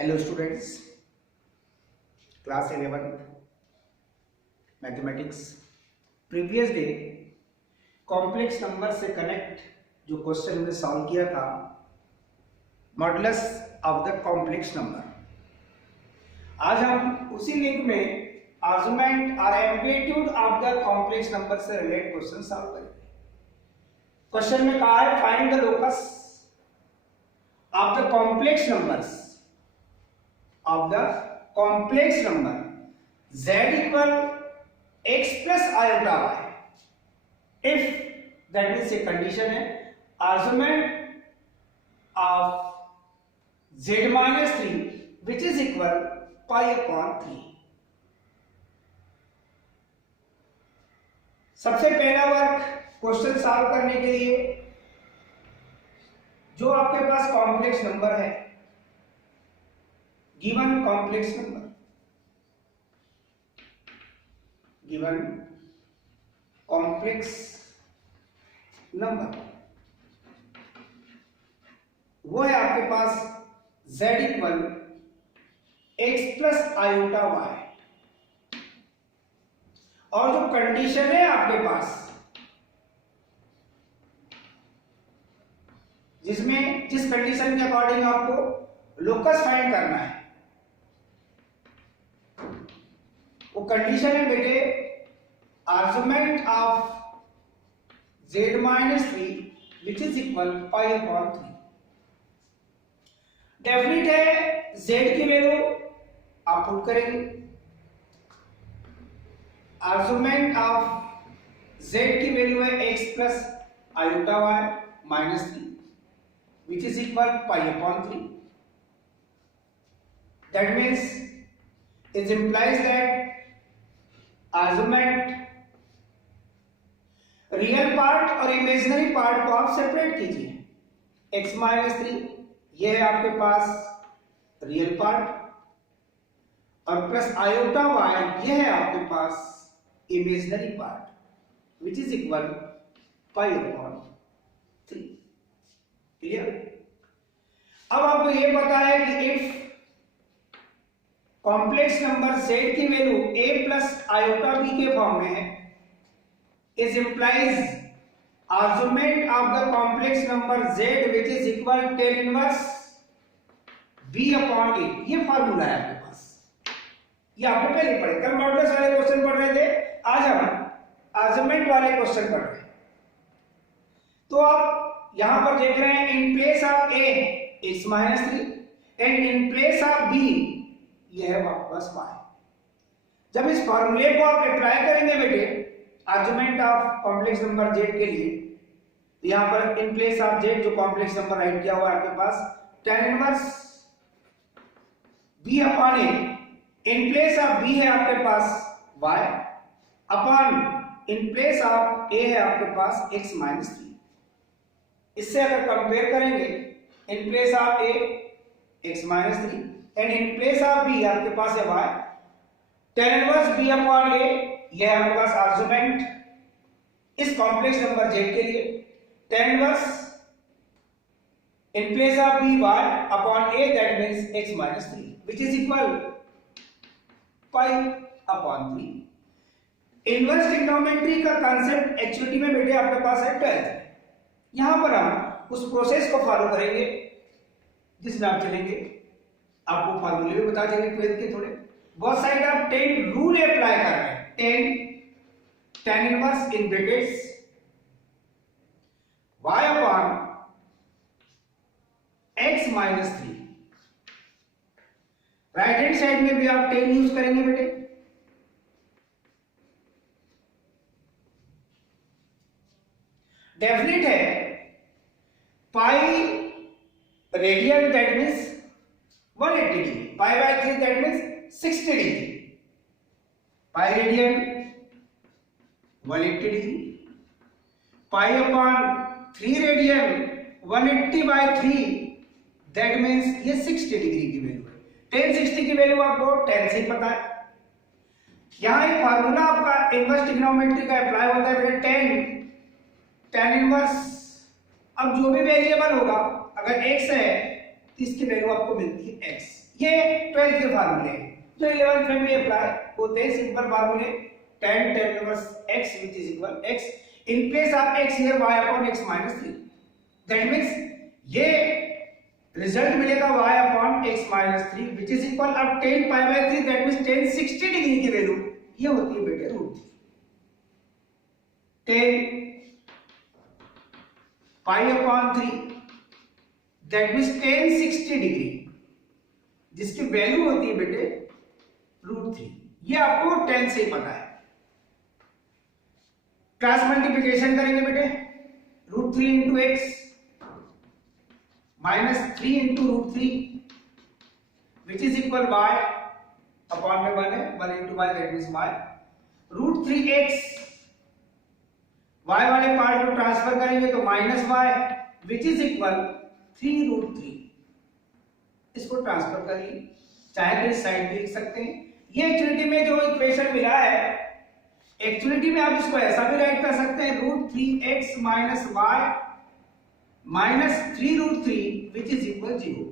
Hello students, class 11 mathematics. Previous day complex number से connect जो question हमने solve किया था, modulus of the complex number. आज हम उसी लिंक में आर्गुमेंट और amplitude of the complex number से रिलेटेड क्वेश्चन सॉल्व करेंगे। क्वेश्चन में कहा है find the locus of the complex numbers of the complex number z equal x plus iota y if that means a condition है argument of z minus 3 which is equal pi upon 3। सबसे पहला work question solve करने के लिए जो आपके पास complex number है, given complex number वो है आपके पास z equal x plus iota y, और जो कंडीशन है आपके पास जिसमें जिस कंडीशन के अकॉर्डिंग आपको लोकस फाइंड करना है, वो कंडीशन है बेटे argument of z minus 3 which is equal pi upon 3। Definite है z की वैल्यू आप पुट करेंगे, आर्गुमेंट ऑफ z की वैल्यू है x plus iota y minus 3 which is equal pi upon 3। That means it implies that argument real part और imaginary part को आप separate कीजिए। x माइनस 3 यह है आपके पास रियल पार्ट, और प्लस आयोटा y यह है आपके पास imaginary part which is equal pi upon 3। Clear? अब आपको यह पता है कि इफ कॉम्प्लेक्स नंबर z की value a plus iota b के फॉर्म में है, is implies argument of the complex number z which is equal tan inverse b upon a। ये फार्मूला है आपके पास, ये आपने पहले पढ़े, कल मॉडुलस वाले क्वेश्चन पढ़ रहे थे, आज हम आर्गुमेंट वाले क्वेश्चन पढ़ रहे हैं। तो आप यहां पर देख रहे हैं in place of a x minus 3 and in place of b यह है वापस पाई। जब इस फॉर्मूले को आप अप्लाई करेंगे बेटे argument of complex number z के लिए, यहां पर इन प्लेस ऑफ z जो कॉम्प्लेक्स नंबर राइट किया हुआ है आपके पास tan inverse b upon a, in place of b है आपके पास y upon in place of a है आपके पास x माइनस 3। इससे अगर कंपेयर करेंगे in place of a x minus 3 and in place of b आपके पास है y tan inverse b upon a, यह आपके पास आर्गुमेंट इस कॉम्प्लेक्स नंबर z के लिए tan inverse in place of b y upon a that means x minus 3 which is equal pi upon 3। Inverse trigonometry का concept actually में बेटे आपके पास है 12th। यहां पर हम उस प्रोसेस को फॉलो करेंगे जिसमें आप चलेंगे, आपको फार्मूले भी बता देंगे 12th के थोड़े, बहुत साइड आप tan रूल अप्लाई कर रहे हैं, tan inverse in brackets y upon x minus 3। Right hand side में भी आप tan यूज करेंगे बेटे, डेफिनेट है pi radian that means 180 degree, pi by 3 that means 60 degree, pi radian 180 degree, pi upon 3 radian 180 by 3 that means ये 60 degree की value है। tan 60 की वैल्यू आपको tan से ही पता है। यहां एक फार्मूला आपका इनवर्स ट्रिग्नोमेट्री का अप्लाई होता है बेटे tan इनवर्स। अब जो भी वेरिएबल होगा अगर x है तो इसकी वैल्यू आपको मिलती है x, ये 12th के फार्मूले जो 11th में भी अप्लाई होते हैं, सिंपल फार्मूले tan inverse x which is equal x in place of x here y upon x minus 3. That means ये रिजल्ट मिलेगा y upon x minus 3 which is equal अब tan pi by 3 that means tan 60 degree की value ये होती है बेटे √3. tan pi upon 3 that means tan 60 degree जिसकी value होती है बेटे √3. ये आपको 10 से ही पता है. क्रॉस मल्टीप्लिकेशन करेंगे बेटे √3 into x minus 3 into √3 which is equal y upon में 1 है 1 into y that means y √3x y वाले पार्ट को ट्रांसफर करेंगे तो minus y which is equal 3√3. इसको ट्रांसफर करिए चाहे तो इस साइड भी लिख सकते हैं. ये एक्चुअली में जो इक्वेशन मिला है एक्चुअली में आप इसको ऐसा भी राइट कर सकते हैं √3x minus y minus 3√3 which is equal 0.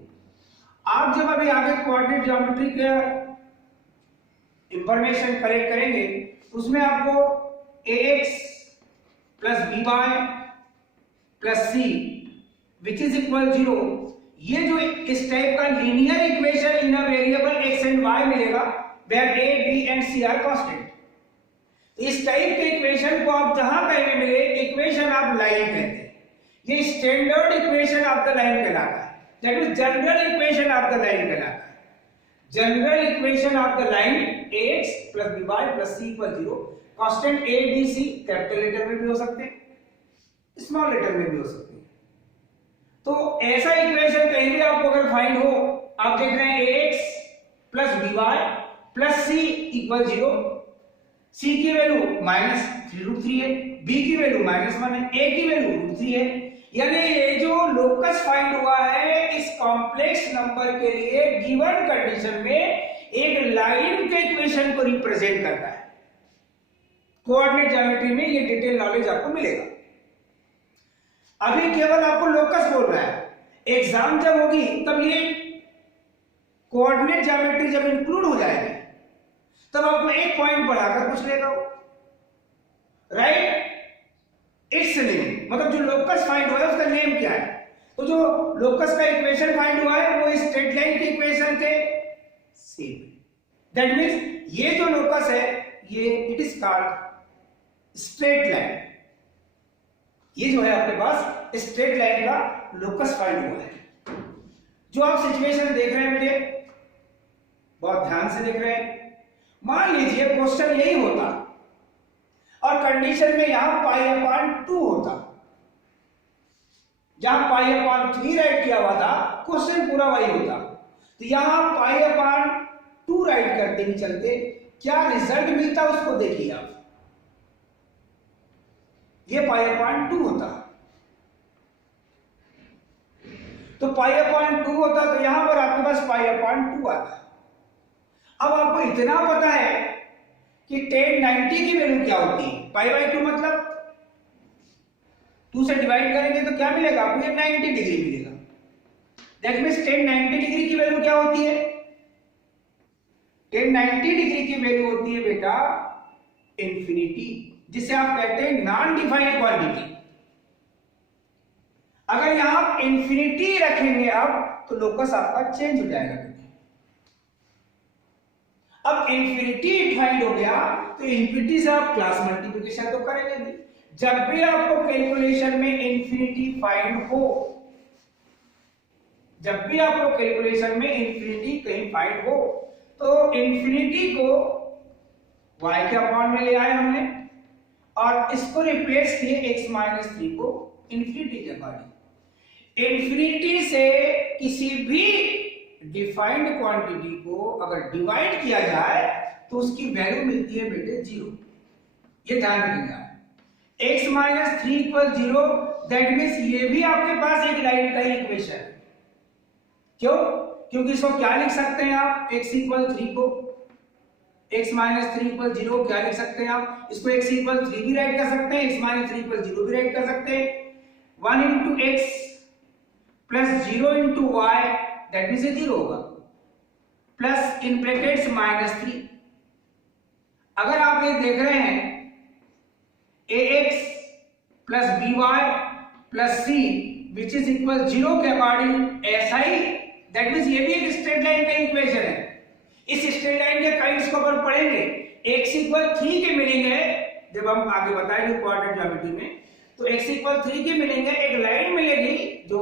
आप जब अभी आगे कोऑर्डिनेट ज्योमेट्री का इंफॉर्मेशन कलेक्ट करेंगे उसमें आपको ax plus by plus c which is equal 0 ये जो इस टाइप का linear equation in a variable x and y मिलेगा where a b and c are constant. इस टाइप के इक्वेशन को आप जहां कहीं भी मिले इक्वेशन आप लाइन कहते हैं. ये standard equation of the line कहलाता है. That means general equation of the line कहलाता है. General equation of the line ax plus by plus c equal 0. Constant a b c capital letter में भी हो सकते हैं स्मॉल लेटर में भी हो सकते हैं. तो ऐसा इक्वेशन कहीं भी आपको अगर फाइंड हो आप देख रहे हैं ax plus by plus c equal 0. c की वैल्यू माइनस 3√3 है, b की वैल्यू माइनस 1 है, a की वैल्यू √3 है. यानी ये जो लोकस फाइंड हुआ है इस कॉम्प्लेक्स नंबर के लिए गिवन कंडीशन में एक लाइन के इक्वेशन को रिप्रेजेंट करता है. कोऑर्डिनेट ज्योमेट्री में ये डिटेल नॉलेज आपको मिलेगा. अभी केवल आपको लोकस बोल रहा है. एग्जाम जब होगी तब ये कोऑर्डिनेट ज्योमेट्री जब इंक्लूड हो जाएगी तब आपको एक पॉइंट बढ़ाकर पूछ लेगा राइट. इट्स नेम मतलब जो लोकस फाइंड हुआ है उसका नेम क्या है. तो जो लोकस का इक्वेशन फाइंड हुआ है वो स्ट्रेट लाइन के इक्वेशन के सेम. दैट मींस ये जो लोकस है ये it is called straight line. ये जो है आपके पास स्ट्रेट लाइन का लोकस फाइंड हुआ है. जो आप सिचुएशन देख रहे हैं बेटे बहुत ध्यान से देख रहे हैं. मान लीजिए क्वेश्चन यही होता और कंडीशन में यहां π/2 होता. जहां π/3 राइट किया हुआ था क्वेश्चन पूरा वही होता. तो यहां π/2 राइट करते ही चलते क्या रिजल्ट मिलता उसको देखिए आप. ये π/2 होता तो π/2 होता तो यहां पर आपके पास π/2 आता. अब आपको इतना पता है कि tan 90 की वैल्यू क्या होती है. π/2 मतलब 2 से डिवाइड करेंगे तो क्या मिलेगा आपको ये 90 डिग्री मिलेगा. दैट मींस tan 90 डिग्री की वैल्यू क्या होती है. tan 90 डिग्री की वैल्यू होती है बेटा इंफिनिटी जिसे आप कहते हैं नॉन डिफाइंड क्वांटिटी. अगर यहां इंफिनिटी रखेंगे अब तो लोकस आपका चेंज हो जाएगा. अब इंफिनिटी फाइंड हो गया तो इंफिनिटी से आप क्लास मल्टीप्लिकेशन तो करेंगे नहीं. जब भी आपको कैलकुलेशन में इंफिनिटी फाइंड हो जब भी आपको कैलकुलेशन में इंफिनिटी कहीं फाइंड हो तो इंफिनिटी को y के अपॉन में ले आए हमने और इसको रिप्लेस किए x माइनस 3 को इंफिनिटी के अकॉर्डिंग. इंफिनिटी से किसी भी डिफाइंड क्वांटिटी को अगर डिवाइड किया जाए तो उसकी वैल्यू मिलती है बेटे 0. ये ध्यान रखिएगा. x minus 3 equal 0 that means ये भी आपके पास एक लाइन का इक्वेशन है. क्यों? क्योंकि इसको क्या लिख सकते हैं आप x इक्वल 3 को x माइनस 3 इक्वल 0 क्या लिख सकते हैं आप इसको x इक्वल 3 भी राइट कर सकते हैं x माइनस 3 इक्वल 0 भी राइट कर सकते हैं. 1 into x plus 0 into y that means 0 होगा. Plus in brackets -3। अगर आप ये देख रहे हैं ax plus by plus c which is equal 0 के अकॉर्डिंग ऐसा ही, दैट मीन्स ये भी एक स्ट्रेट लाइन का इक्वेशन है। इस स्ट्रेट लाइन के काइंड्स को अपन पढ़ेंगे, x इक्वल 3 के मिलेंगे जब हम आगे बताएंगे क्वाड्रेंट ज्योमेट्री में, तो x इक्वल 3 के मिलेंगे, एक लाइन मिलेगी जो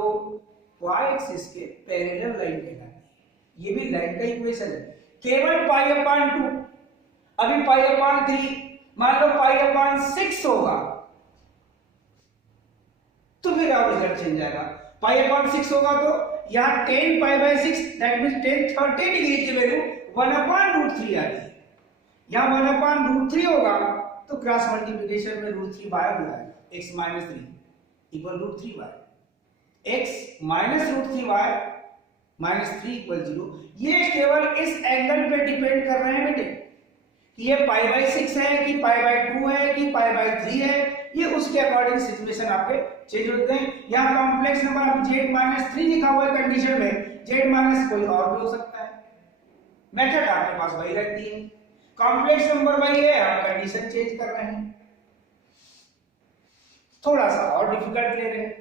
y एक्सिस के पैरेलल लाइन कहलाती है। ये भी लाइन का इक्वेशन है, केवल π/2। अभी π/3 मान लो π/6 होगा तो फिर आप रिजल्ट चेंज जाएगा। π/6 होगा तो यहाँ 10π/6 दैट मींस 10 30 डिग्री की वैल्यू 1/√3 आ गई। यहाँ 1/√3 होगा तो क्रॉस मल्टीप्लिकेशन में √3 बाहर हो जाएगा, x - 3 equal √3y, x minus √3y minus 3 equal 0। ये केवल इस एंगल पे डिपेंड कर रहे हैं बेटे कि ये π/6 है कि π/2 है कि π/3 है, ये उसके अकॉर्डिंग सिचुएशन आपके चेंज होते हैं। यहाँ कॉम्प्लेक्स नंबर आप z - 3 लिखा हुआ है कंडीशन में, z- कोई और भी हो सकता है, मेथड आपके पास वही रहती है, कॉम्प्लेक्स नंबर वही है, आप कंडीशन चेंज कर रहे हैं, थोड़ा सा और डिफिकल्ट ले रहे हैं।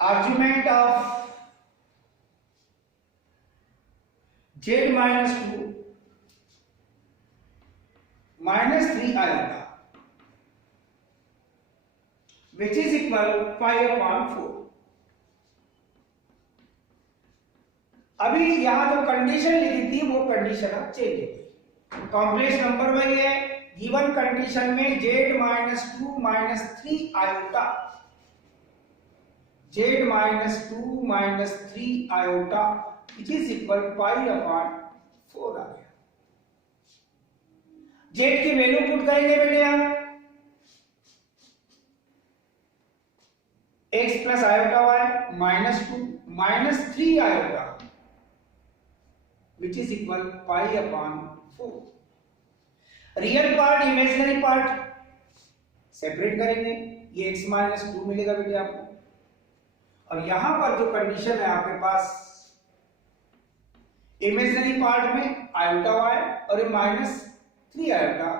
Argument of z - 2 -3 iota which is equal π/4। अभी यहां जो कंडीशन लिखी थी वो कंडीशन अब चेंज हो गई, कॉम्प्लेक्स नंबर वही है, गिवन कंडीशन में z - 2 -3 iota, z - 2 -3 iota which is equal π/4 आ गया। z की वैल्यू पुट करेंगे बेटे आप, x plus iota y -2 -3 iota which is equal π/4। Real part imaginary part separate करेंगे, ये x - 2 मिलेगा बेटे आपको, और यहां पर जो कंडीशन है आपके पास इमेजिनरी पार्ट में आयोटा y और ये -3 आयोटा,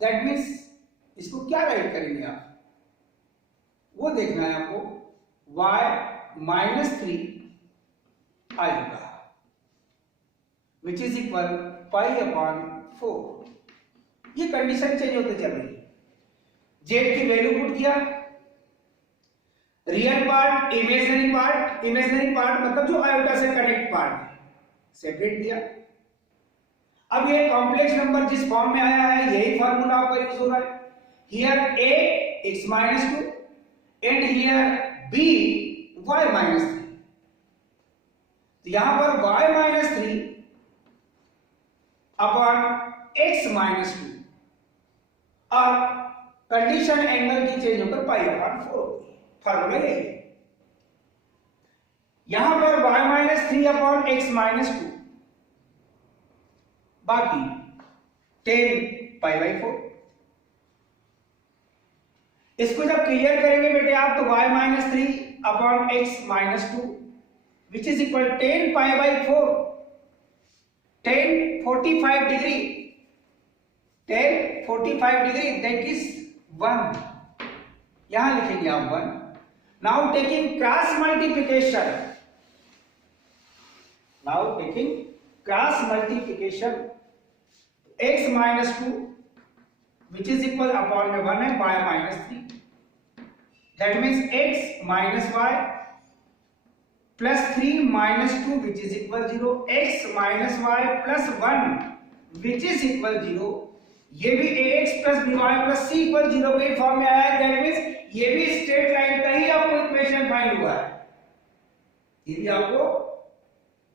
दैट मींस इसको क्या राइट करेंगे आप, वो देखना है आपको, y -3 iota which is equal π/4। ये कंडीशन चेंज होते चल रही है, z की वैल्यू पुट किया, रियल पार्ट इमेजिनरी पार्ट मतलब जो आयोटा से कनेक्ट पार्ट है सेपरेट किया। अब ये कॉम्प्लेक्स नंबर जिस फॉर्म में आया है यही फार्मूला आपका यूज हो रहा है, here a x - 2 and here b y - 3। तो यहां पर y - 3 अपॉन x - 2 और कंडीशन एंगल की चेंज होकर π/4 होगी, फार्मूला यही है। यहां पर y - 3 अपॉन x - 2 बाकी 10 π/4। इसको जब क्लियर करेंगे बेटे आप तो y - 3 upon x - 2 which is equal 10 π/4, 10 45 degree, 10 45 degree that is 1, यहां लिखेंगे आप 1। Now taking cross multiplication, x - 2 which is equal upon में 1 है y - 3, that means x minus y plus 3 minus 2 which is equal 0, x minus y plus 1 which is equal 0। ये भी ax plus by plus c equal 0 के form में आया है, that means ये भी स्ट्रेट लाइन का ही आपको इक्वेशन फाइंड हुआ है, ये भी आपको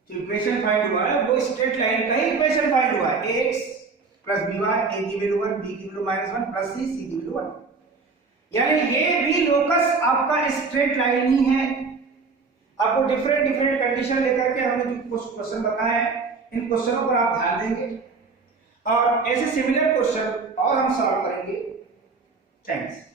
जो इक्वेशन फाइंड हुआ है वो स्ट्रेट लाइन का ही इक्वेशन फाइंड हुआ है, ax प्लस बी वाई, ए की वैल्यू 1, बी की वैल्यू -1 प्लस सी, सी की वैल्यू 1। यानी ये भी लोकस आपका स्ट्रेट लाइन ही है। आपको डिफरेंट डिफरेंट कंडीशन लेकर के हमने जो कुछ क्वेश्चन बताए हैं, इन क्वेश्चनों पर आप ध्यान देंगे और ऐसे सिमिलर क्वेश्चन और हम सॉल्व करेंगे। थैंक्स।